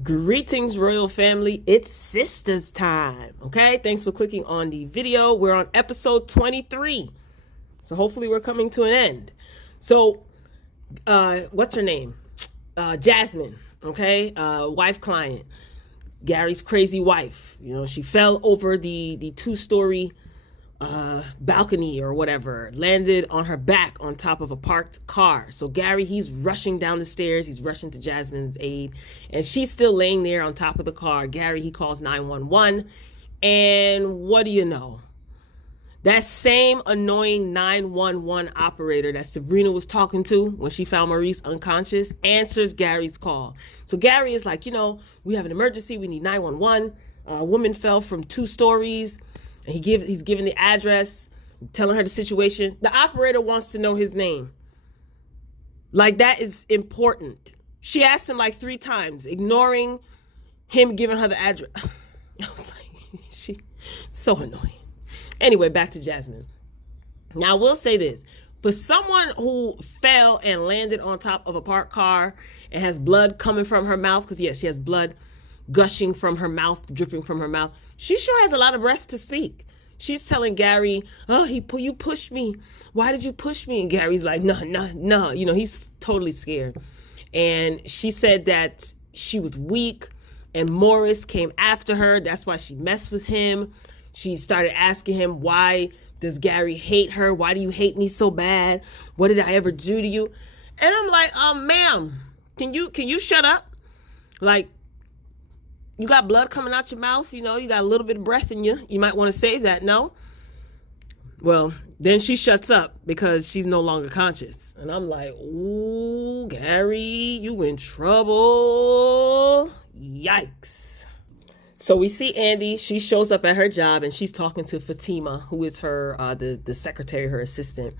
Greetings, royal family. It's Sistas time. Okay, thanks for clicking on the video. We're on episode 23. So hopefully we're coming to an end. So, what's her name? Jasmine, okay? Wife client. Gary's crazy wife. You know, she fell over the two-story balcony or whatever, landed on her back on top of a parked car. So Gary, he's rushing down the stairs. He's rushing to Jasmine's aid, and she's still laying there on top of the car. Gary, he calls 911, and what do you know? That same annoying 911 operator that Sabrina was talking to when she found Maurice unconscious answers Gary's call. So Gary is like, we have an emergency. We need 911. A woman fell from 2 stories. And he's giving the address, telling her the situation. The operator wants to know his name. Like, that is important. She asked him like 3 times, ignoring him giving her the address. I was like, so annoying. Anyway, back to Jasmine. Now, I will say this. For someone who fell and landed on top of a parked car and has blood coming from her mouth, because yes, she has blood gushing from her mouth, dripping from her mouth, she sure has a lot of breath to speak. She's telling Gary, you pushed me. Why did you push me? And Gary's like, no. He's totally scared. And she said that she was weak and Morris came after her. That's why she messed with him. She started asking him, why does Gary hate her? Why do you hate me so bad? What did I ever do to you? And I'm like, ma'am, can you shut up? Like, you got blood coming out your mouth, you got a little bit of breath in you. You might want to save that, no? Well, then she shuts up because she's no longer conscious. And I'm like, ooh, Gary, you in trouble. Yikes. So we see Andy. She shows up at her job and she's talking to Fatima, who is her, the secretary, her assistant.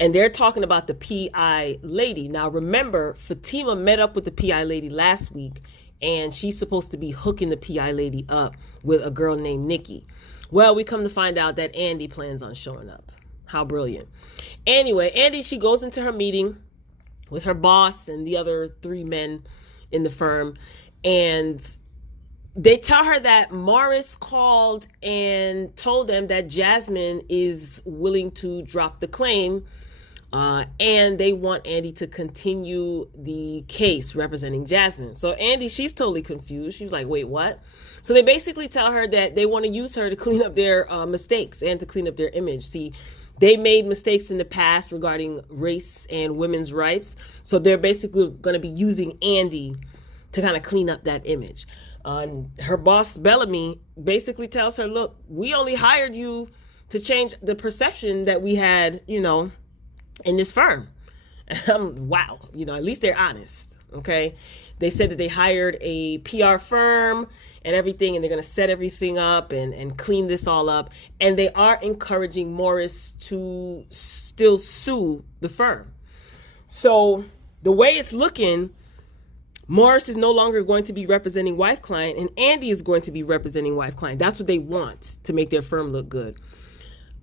And they're talking about the PI lady. Now, remember, Fatima met up with the PI lady last week, and she's supposed to be hooking the PI lady up with a girl named Nikki. Well, we come to find out that Andy plans on showing up. How brilliant. Anyway, Andy, she goes into her meeting with her boss and the other 3 men in the firm, and they tell her that Morris called and told them that Jasmine is willing to drop the claim, and they want Andy to continue the case representing Jasmine. So Andy, she's totally confused. She's like, wait, what? So they basically tell her that they want to use her to clean up their mistakes and to clean up their image. See, they made mistakes in the past regarding race and women's rights. So they're basically going to be using Andy to kind of clean up that image. Her boss, Bellamy, basically tells her, look, we only hired you to change the perception that we had, in this firm. Wow. At least they're honest. Okay. They said that they hired a PR firm and everything, and they're going to set everything up and clean this all up. And they are encouraging Morris to still sue the firm. So the way it's looking, Morris is no longer going to be representing wife client, and Andy is going to be representing wife client. That's what they want to make their firm look good.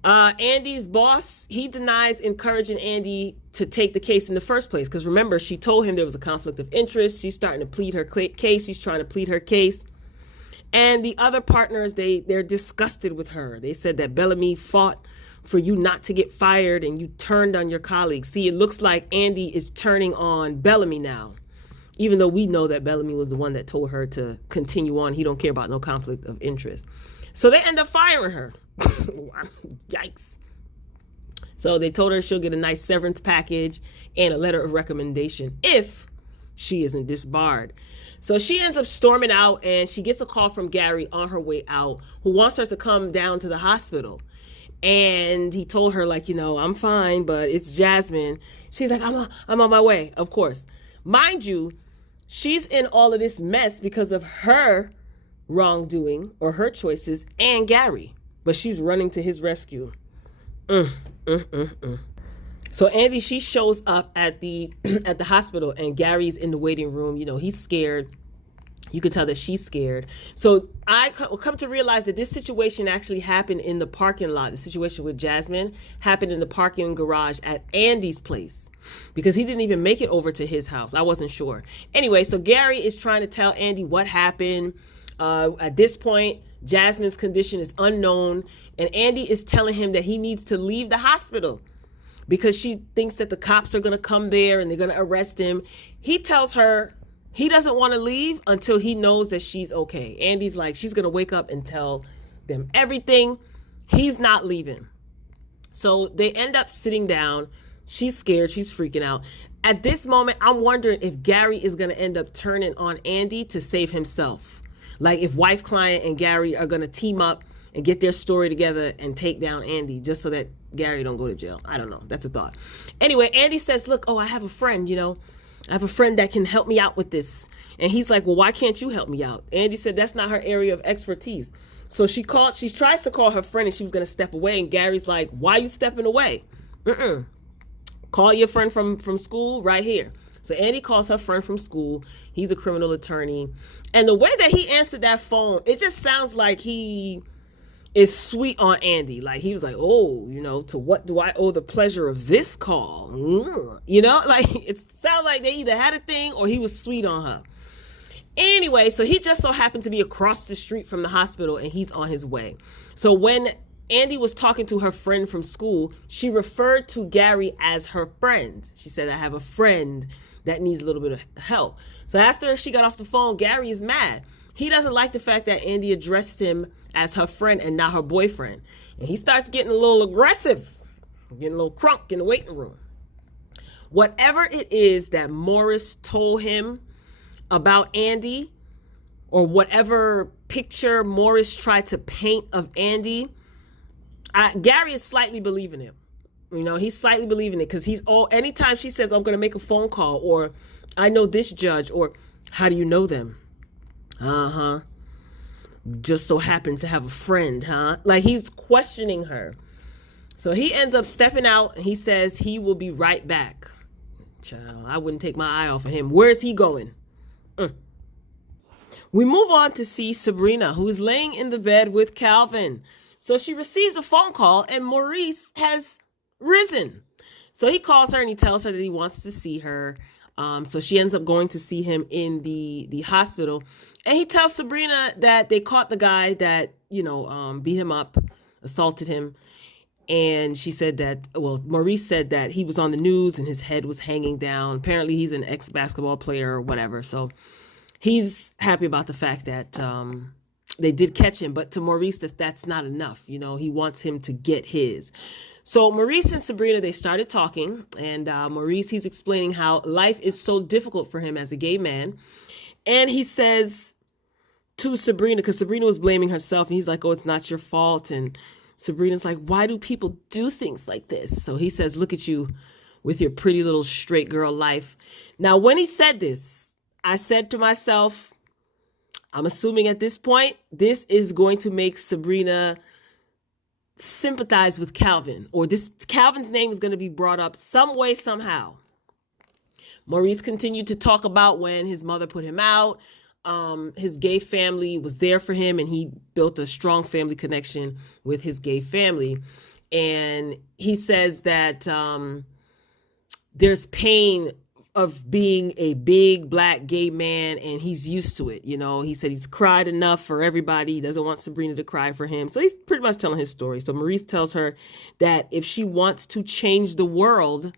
Andy's boss, he denies encouraging Andy to take the case in the first place. Because remember, she told him there was a conflict of interest. She's starting to plead her case. She's trying to plead her case. And the other partners, they're disgusted with her. They said that Bellamy fought for you not to get fired and you turned on your colleagues. See, it looks like Andy is turning on Bellamy now, even though we know that Bellamy was the one that told her to continue on. He don't care about no conflict of interest. So they end up firing her. Yikes. So they told her she'll get a nice severance package and a letter of recommendation if she isn't disbarred. So she ends up storming out, and she gets a call from Gary on her way out, who wants her to come down to the hospital. And he told her, like, I'm fine, but it's Jasmine. She's like, I'm on my way, of course. Mind you, she's in all of this mess because of her wrongdoing or her choices and Gary. But she's running to his rescue. So Andy, she shows up at the hospital, and Gary's in the waiting room. He's scared. You could tell that she's scared. So I come to realize that this situation actually happened in the parking lot. The situation with Jasmine happened in the parking garage at Andy's place, because he didn't even make it over to his house. I wasn't sure. Anyway, so Gary is trying to tell Andy what happened. At this point, Jasmine's condition is unknown, and Andy is telling him that he needs to leave the hospital because she thinks that the cops are going to come there and they're going to arrest him. He tells her he doesn't want to leave until he knows that she's okay. Andy's like, she's going to wake up and tell them everything. He's not leaving. So they end up sitting down. She's scared. She's freaking out. At this moment, I'm wondering if Gary is going to end up turning on Andy to save himself. Like if wife, client, and Gary are going to team up and get their story together and take down Andy just so that Gary don't go to jail. I don't know. That's a thought. Anyway, Andy says, look, I have a friend, I have a friend that can help me out with this. And he's like, well, why can't you help me out? Andy said that's not her area of expertise. So she tries to call her friend and she was going to step away. And Gary's like, why are you stepping away? Call your friend from school right here. So Andy calls her friend from school. He's a criminal attorney. And the way that he answered that phone, it just sounds like he is sweet on Andy. Like he was like, to what do I owe the pleasure of this call? Like it sounds like they either had a thing or he was sweet on her. Anyway, so he just so happened to be across the street from the hospital and he's on his way. So when Andy was talking to her friend from school, she referred to Gary as her friend. She said, I have a friend that needs a little bit of help. So after she got off the phone, Gary is mad. He doesn't like the fact that Andy addressed him as her friend and not her boyfriend. And he starts getting a little aggressive, getting a little crunk in the waiting room. Whatever it is that Morris told him about Andy, or whatever picture Morris tried to paint of Andy, Gary is slightly believing it. He's slightly believing it because anytime she says, I'm going to make a phone call, or I know this judge, or how do you know them? Just so happened to have a friend, huh? Like he's questioning her. So he ends up stepping out and he says he will be right back. Child, I wouldn't take my eye off of him. Where's he going? We move on to see Sabrina, who is laying in the bed with Calvin. So she receives a phone call and Maurice has risen. So he calls her and he tells her that he wants to see her. So she ends up going to see him in the hospital. And he tells Sabrina that they caught the guy that, beat him up, assaulted him. And she said that, Maurice said that he was on the news and his head was hanging down. Apparently he's an ex-basketball player or whatever. So he's happy about the fact that they did catch him. But to Maurice, that's not enough. He wants him to get his. So Maurice and Sabrina, they started talking. And Maurice, he's explaining how life is so difficult for him as a gay man. And he says to Sabrina, because Sabrina was blaming herself, and he's like, it's not your fault. And Sabrina's like, why do people do things like this? So he says, look at you with your pretty little straight girl life. Now, when he said this, I said to myself, I'm assuming at this point, this is going to make Sabrina sympathize with Calvin, or Calvin's name is going to be brought up some way, somehow. Maurice continued to talk about when his mother put him out. His gay family was there for him and he built a strong family connection with his gay family. And he says that there's pain of being a big black gay man and he's used to it. He said he's cried enough for everybody. He doesn't want Sabrina to cry for him. So he's pretty much telling his story. So Maurice tells her that if she wants to change the world,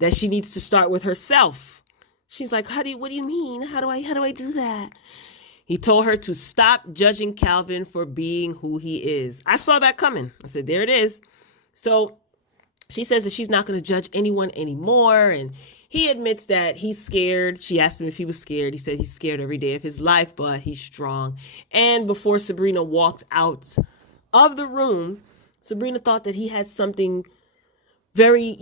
that she needs to start with herself. She's like, what do you mean? How do I do that? He told her to stop judging Calvin for being who he is. I saw that coming. I said, there it is. So she says that she's not going to judge anyone anymore. And he admits that he's scared. She asked him if he was scared. He said he's scared every day of his life, but he's strong. And before Sabrina walked out of the room, Sabrina thought that he had something very,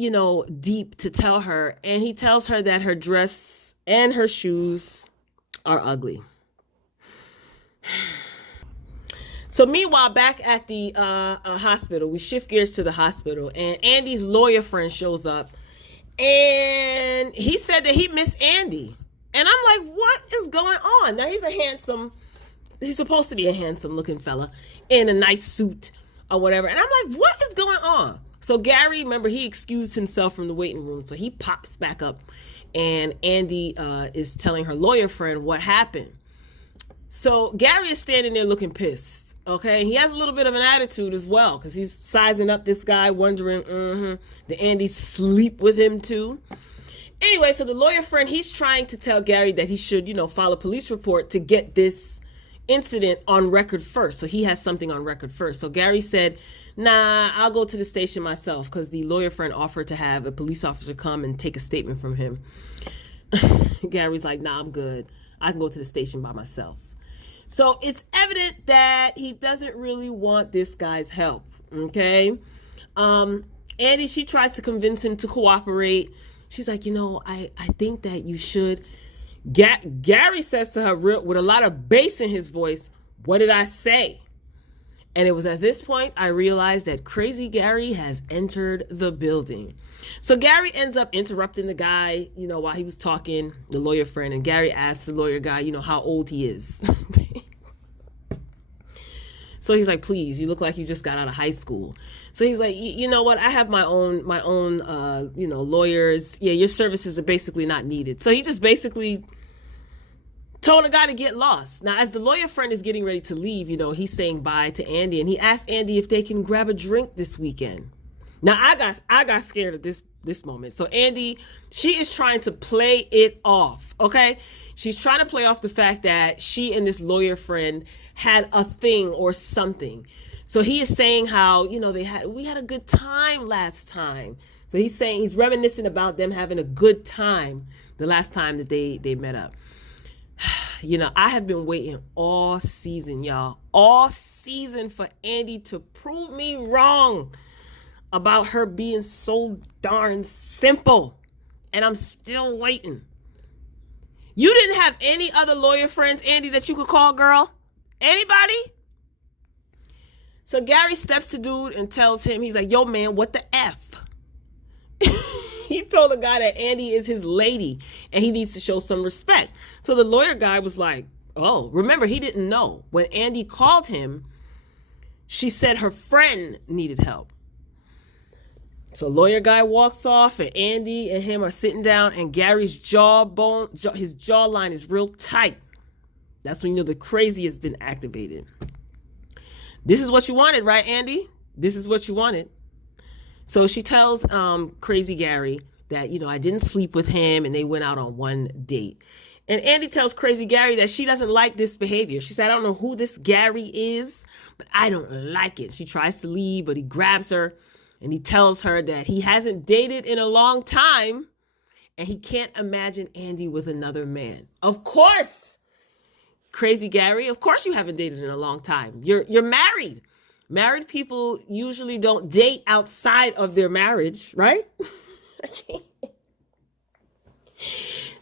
deep to tell her. And he tells her that her dress and her shoes are ugly. So meanwhile, back at the hospital, we shift gears to the hospital and Andy's lawyer friend shows up and he said that he missed Andy. And I'm like, what is going on? Now he's supposed to be a handsome looking fella in a nice suit or whatever. And I'm like, what is going on? So Gary, remember, he excused himself from the waiting room. So he pops back up and Andy is telling her lawyer friend what happened. So Gary is standing there looking pissed. Okay, he has a little bit of an attitude as well because he's sizing up this guy, wondering, did Andy sleep with him too? Anyway, so the lawyer friend, he's trying to tell Gary that he should, file a police report to get this incident on record first. So he has something on record first. So Gary said, nah, I'll go to the station myself, because the lawyer friend offered to have a police officer come and take a statement from him. Gary's like, nah, I'm good. I can go to the station by myself. So it's evident that he doesn't really want this guy's help, okay? Andy, she tries to convince him to cooperate. She's like, I think that you should. Gary says to her with a lot of bass in his voice, what did I say? And it was at this point I realized that Crazy Gary has entered the building. So Gary ends up interrupting the guy, while he was talking, the lawyer friend, and Gary asks the lawyer guy, how old he is. So he's like, please, you look like you just got out of high school. So he's like, you know what? I have my own, lawyers. Yeah, your services are basically not needed. So he just basically told the guy to get lost. Now, as the lawyer friend is getting ready to leave, he's saying bye to Andy, and he asked Andy if they can grab a drink this weekend. Now, I got scared of this moment. So Andy, she is trying to play it off, okay? She's trying to play off the fact that she and this lawyer friend had a thing or something. So he is saying how, we had a good time last time. So he's reminiscing about them having a good time the last time that they met up. I have been waiting all season, y'all. All season for Andy to prove me wrong about her being so darn simple. And I'm still waiting. You didn't have any other lawyer friends, Andy, that you could call, girl? Anybody? So Gary steps to dude and tells him, he's like, yo, man, what the F? He told the guy that Andy is his lady and he needs to show some respect. So the lawyer guy was like, oh, remember, he didn't know. When Andy called him, she said her friend needed help. So lawyer guy walks off and Andy and him are sitting down and Gary's his jawline is real tight. That's when the crazy has been activated. This is what you wanted, right, Andy? This is what you wanted. So she tells Crazy Gary that, I didn't sleep with him and they went out on one date. And Andy tells Crazy Gary that she doesn't like this behavior. She said, I don't know who this Gary is, but I don't like it. She tries to leave, but he grabs her and he tells her that he hasn't dated in a long time and he can't imagine Andy with another man. Of course, Crazy Gary, of course you haven't dated in a long time. You're married. Married people usually don't date outside of their marriage, right?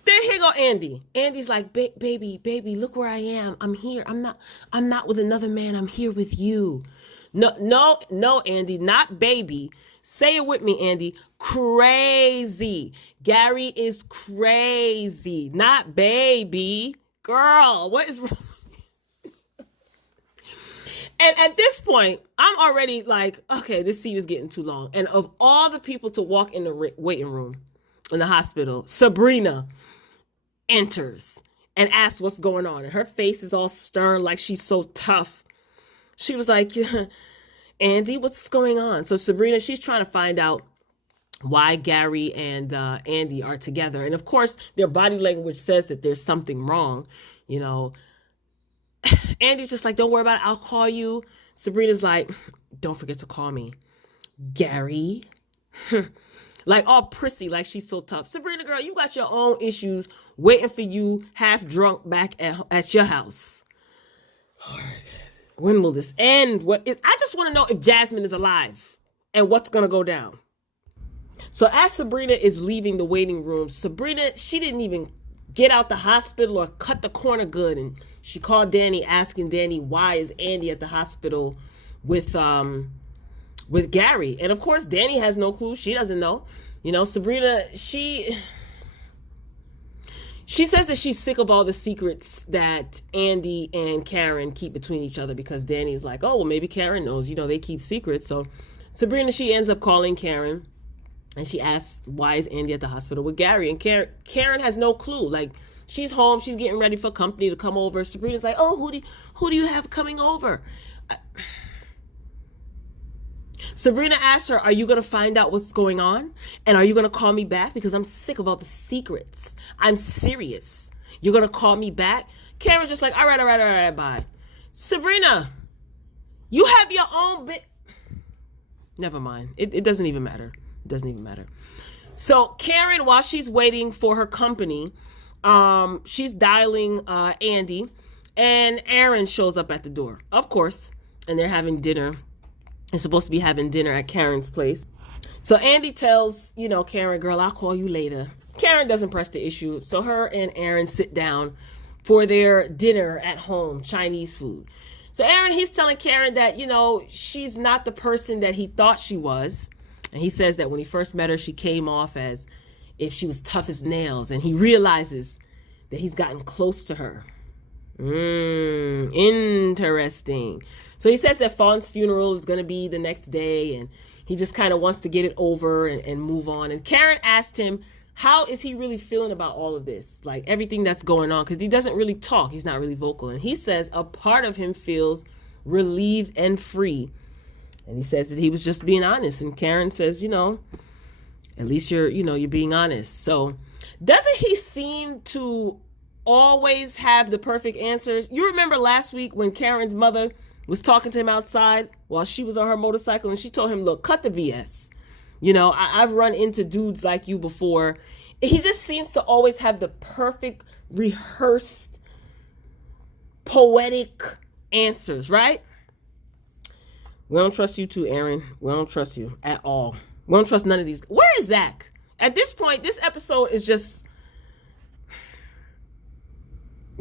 Then here go Andy. Andy's like, baby, look where I am. I'm here. I'm not with another man. I'm here with you. No, Andy, not baby. Say it with me, Andy. Crazy. Gary is crazy, not baby. Girl, what is wrong? And at this point, I'm already like, okay, this scene is getting too long. And of all the people to walk in the waiting room in the hospital, Sabrina enters and asks what's going on. And her face is all stern, like she's so tough. She was like, Andy, what's going on? So Sabrina, she's trying to find out why Gary and Andy are together. And of course, their body language says that there's something wrong, Andy's just like, don't worry about it. I'll call you. Sabrina's like, don't forget to call me. Gary. Like all prissy, like she's so tough. Sabrina, girl, you got your own issues waiting for you half drunk back at your house. When will this end? I just want to know if Jasmine is alive and what's going to go down. So as Sabrina is leaving the waiting room, Sabrina, she didn't even get out the hospital or cut the corner good. And she called Danny, asking Danny, why is Andy at the hospital with Gary? And of course, Danny has no clue. She doesn't know. Sabrina, she She says that she's sick of all the secrets that Andy and Karen keep between each other, because Danny's like, oh, well, maybe Karen knows, they keep secrets. So Sabrina, she ends up calling Karen, and she asks, why is Andy at the hospital with Gary? And Karen has no clue. Like, she's home, she's getting ready for company to come over. Sabrina's like, oh, who do you have coming over? Sabrina asks her, are you going to find out what's going on? And are you going to call me back? Because I'm sick of all the secrets. I'm serious. You're going to call me back? Karen's just like, all right, bye. Sabrina, you have your own bit. Never mind. It doesn't even matter. It doesn't even matter. So Karen, while she's waiting for her company, she's dialing Andy, and Aaron shows up at the door, of course, and they're having dinner. They're supposed to be having dinner at Karen's place. So Andy tells, Karen, girl, I'll call you later. Karen doesn't press the issue. So her and Aaron sit down for their dinner at home, Chinese food. So Aaron, he's telling Karen that, she's not the person that he thought she was. And he says that when he first met her, she came off as if she was tough as nails. And he realizes that he's gotten close to her. Interesting. So he says that Fawn's funeral is going to be the next day, and he just kind of wants to get it over and move on. And Karen asked him, how is he really feeling about all of this? Like everything that's going on, because he doesn't really talk. He's not really vocal. And he says a part of him feels relieved and free. And he says that he was just being honest. And Karen says, at least you're being honest. So doesn't he seem to always have the perfect answers? You remember last week when Karen's mother was talking to him outside while she was on her motorcycle, and she told him, look, cut the BS. I've run into dudes like you before. He just seems to always have the perfect, rehearsed, poetic answers, right? We don't trust you too, Aaron. We don't trust you at all. We don't trust none of these. Where is Zach? At this point, this episode is just...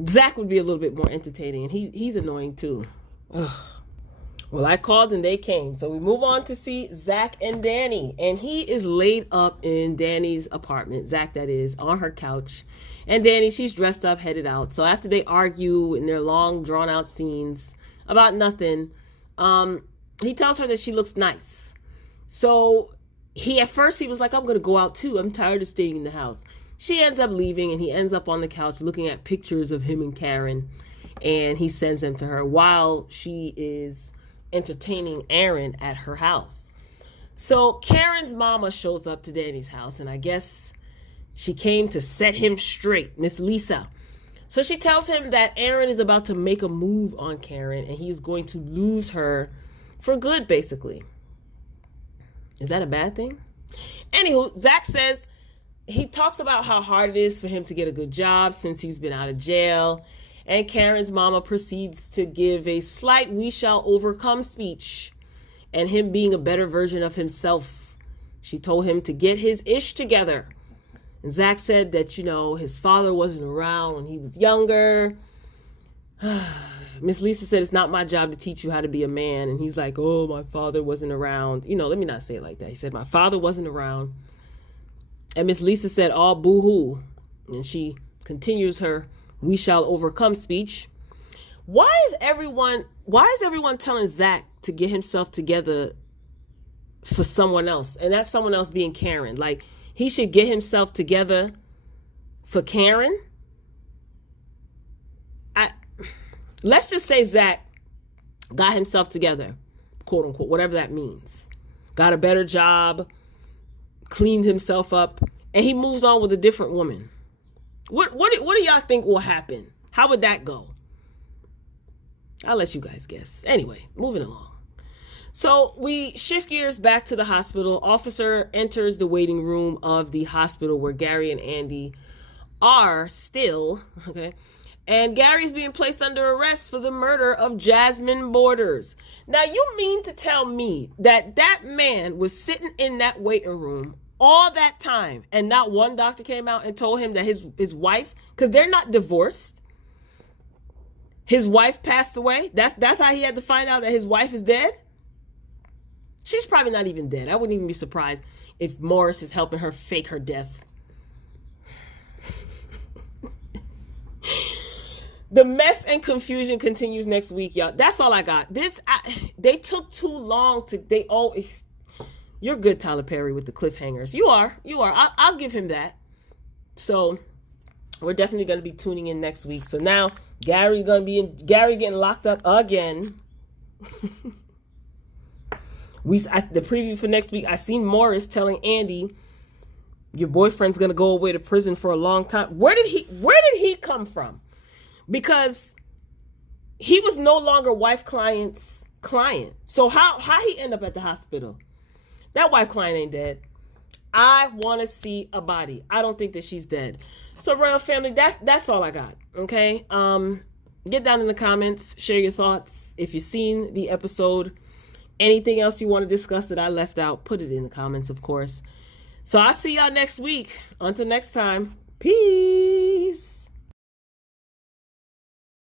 Zach would be a little bit more entertaining, and he's annoying too. Ugh. Well, I called and they came. So we move on to see Zach and Danny. And he is laid up in Danny's apartment. Zach, that is, on her couch. And Danny, she's dressed up, headed out. So after they argue in their long, drawn-out scenes about nothing, he tells her that she looks nice. So at first he was like, I'm going to go out too. I'm tired of staying in the house. She ends up leaving, and he ends up on the couch looking at pictures of him and Karen. And he sends them to her while she is entertaining Aaron at her house. So Karen's mama shows up to Danny's house, and I guess she came to set him straight, Miss Lisa. So she tells him that Aaron is about to make a move on Karen, and he's going to lose her for good, basically. Is that a bad thing? Anywho, Zach says he talks about how hard it is for him to get a good job since he's been out of jail. And Karen's mama proceeds to give a slight "we shall overcome" speech, and him being a better version of himself. She told him to get his ish together. And Zach said that, his father wasn't around when he was younger. Miss Lisa said, it's not my job to teach you how to be a man. And he's like, oh, my father wasn't around. Let me not say it like that. He said, my father wasn't around. And Miss Lisa said, all boo-hoo. And she continues her "we shall overcome" speech. Why is everyone telling Zach to get himself together for someone else? And that's someone else being Karen. Like, he should get himself together for Karen? Let's just say Zach got himself together, quote unquote, whatever that means. Got a better job, cleaned himself up, and he moves on with a different woman. What do y'all think will happen? How would that go? I'll let you guys guess. Anyway, moving along. So we shift gears back to the hospital. Officer enters the waiting room of the hospital where Gary and Andy are still, okay? And Gary's being placed under arrest for the murder of Jasmine Borders. Now, you mean to tell me that man was sitting in that waiting room all that time and not one doctor came out and told him that his wife, because they're not divorced, his wife passed away? That's how he had to find out that his wife is dead? She's probably not even dead. I wouldn't even be surprised if Morris is helping her fake her death. The mess and confusion continues next week, y'all. That's all I got. They took too long to. They always. You're good, Tyler Perry, with the cliffhangers. You are. I'll give him that. So we're definitely going to be tuning in next week. So now Gary getting locked up again. The preview for next week, I seen Morris telling Andy, your boyfriend's going to go away to prison for a long time. Where did he come from? Because he was no longer wife client's client. So how he end up at the hospital? That wife client ain't dead. I want to see a body. I don't think that she's dead. So royal family, that's all I got. Okay. Get down in the comments, share your thoughts. If you've seen the episode, anything else you want to discuss that I left out, put it in the comments, of course. So I'll see y'all next week. Until next time, peace.